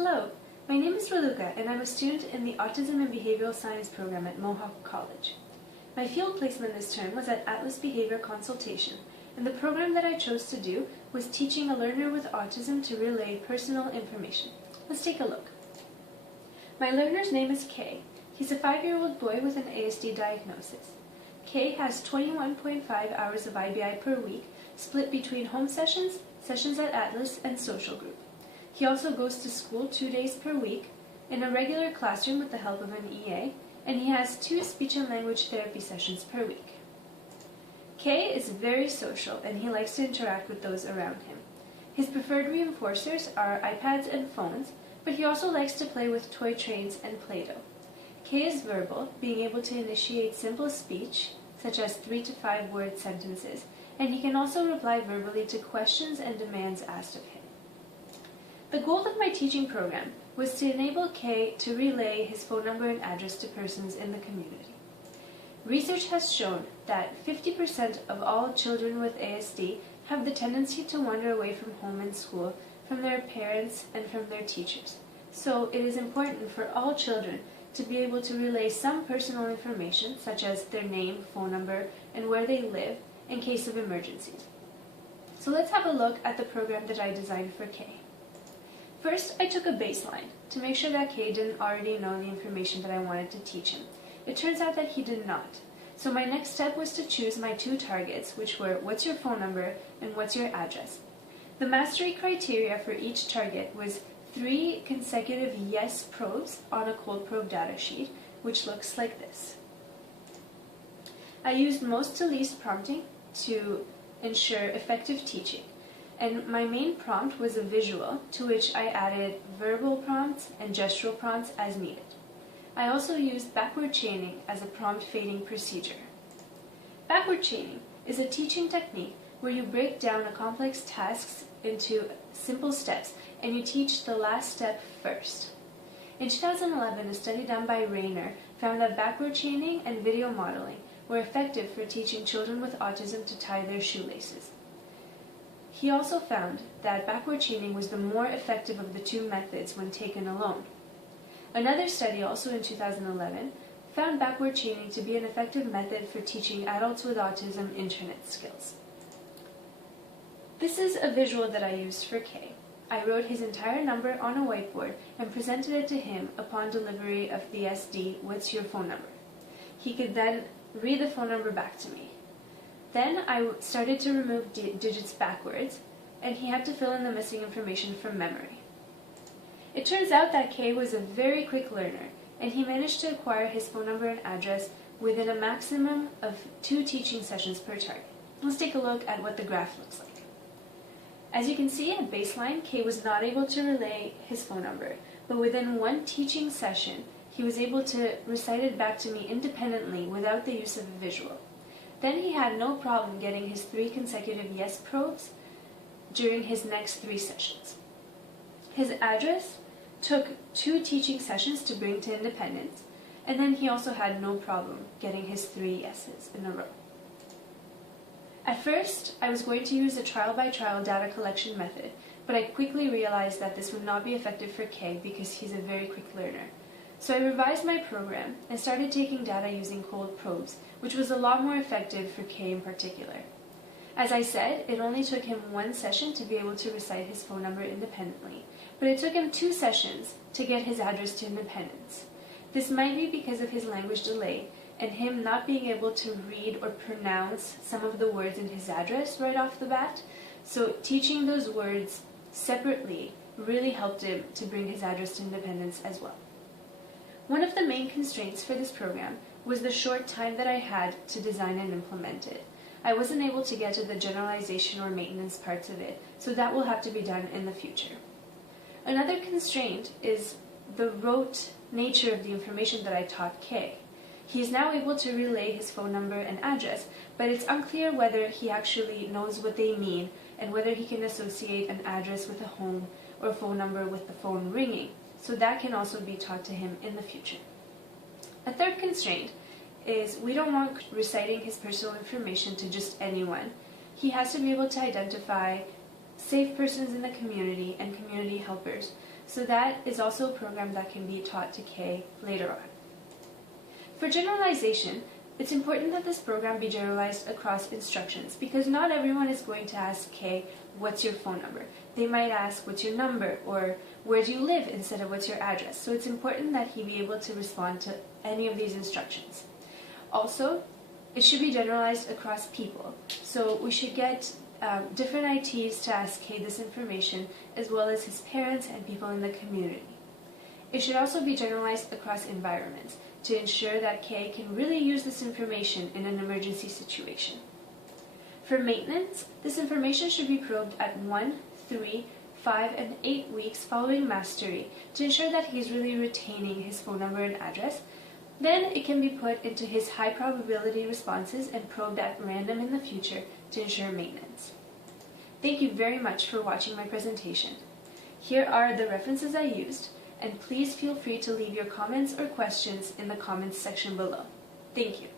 Hello, my name is Raluca and I'm a student in the Autism and Behavioral Science program at Mohawk College. My field placement this term was at Atlas Behavior Consultation, and the program that I chose to do was teaching a learner with autism to relay personal information. Let's take a look. My learner's name is Kay. He's a 5-year-old boy with an ASD diagnosis. Kay has 21.5 hours of IBI per week, split between home sessions, sessions at Atlas, and social group. He also goes to school 2 days per week, in a regular classroom with the help of an EA, and he has 2 speech and language therapy sessions per week. Kay is very social and he likes to interact with those around him. His preferred reinforcers are iPads and phones, but he also likes to play with toy trains and Play-Doh. Kay is verbal, being able to initiate simple speech, such as 3 to 5 word sentences, and he can also reply verbally to questions and demands asked of him. The goal of my teaching program was to enable Kay to relay his phone number and address to persons in the community. Research has shown that 50% of all children with ASD have the tendency to wander away from home and school, from their parents and from their teachers. So it is important for all children to be able to relay some personal information, such as their name, phone number, and where they live in case of emergencies. So let's have a look at the program that I designed for Kay. First, I took a baseline to make sure that Kay didn't already know the information that I wanted to teach him. It turns out that he did not. So my next step was to choose my 2 targets, which were what's your phone number and what's your address. The mastery criteria for each target was 3 consecutive yes probes on a cold probe data sheet, which looks like this. I used most to least prompting to ensure effective teaching. And my main prompt was a visual, to which I added verbal prompts and gestural prompts as needed. I also used backward chaining as a prompt fading procedure. Backward chaining is a teaching technique where you break down a complex task into simple steps and you teach the last step first. In 2011, a study done by Rayner found that backward chaining and video modeling were effective for teaching children with autism to tie their shoelaces. He also found that backward chaining was the more effective of the 2 methods when taken alone. Another study, also in 2011, found backward chaining to be an effective method for teaching adults with autism internet skills. This is a visual that I used for Kay. I wrote his entire number on a whiteboard and presented it to him upon delivery of the SD, "What's your phone number?" He could then read the phone number back to me. Then I started to remove digits backwards, and he had to fill in the missing information from memory. It turns out that Kay was a very quick learner, and he managed to acquire his phone number and address within a maximum of 2 teaching sessions per target. Let's take a look at what the graph looks like. As you can see at baseline, Kay was not able to relay his phone number, but within 1 teaching session, he was able to recite it back to me independently without the use of a visual. Then he had no problem getting his 3 consecutive yes probes during his next 3 sessions. His address took 2 teaching sessions to bring to independence, and then he also had no problem getting his 3 yeses in a row. At first, I was going to use a trial-by-trial data collection method, but I quickly realized that this would not be effective for Kay because he's a very quick learner. So I revised my program and started taking data using cold probes, which was a lot more effective for Kay in particular. As I said, it only took him 1 session to be able to recite his phone number independently, but it took him 2 sessions to get his address to independence. This might be because of his language delay and him not being able to read or pronounce some of the words in his address right off the bat, so teaching those words separately really helped him to bring his address to independence as well. One of the main constraints for this program was the short time that I had to design and implement it. I wasn't able to get to the generalization or maintenance parts of it, so that will have to be done in the future. Another constraint is the rote nature of the information that I taught Kay. He is now able to relay his phone number and address, but it's unclear whether he actually knows what they mean and whether he can associate an address with a home or phone number with the phone ringing. So that can also be taught to him in the future. A third constraint is we don't want reciting his personal information to just anyone. He has to be able to identify safe persons in the community and community helpers. So that is also a program that can be taught to Kay later on. For generalization, it's important that this program be generalized across instructions because not everyone is going to ask Kay, what's your phone number? They might ask, what's your number? Or where do you live instead of what's your address? So it's important that he be able to respond to any of these instructions. Also, it should be generalized across people. So we should get different ITs to ask Kay this information, as well as his parents and people in the community. It should also be generalized across environments to ensure that Kay can really use this information in an emergency situation. For maintenance, this information should be probed at 1, 3, 5, and 8 weeks following mastery to ensure that he's really retaining his phone number and address. Then it can be put into his high probability responses and probed at random in the future to ensure maintenance. Thank you very much for watching my presentation. Here are the references I used, and please feel free to leave your comments or questions in the comments section below. Thank you.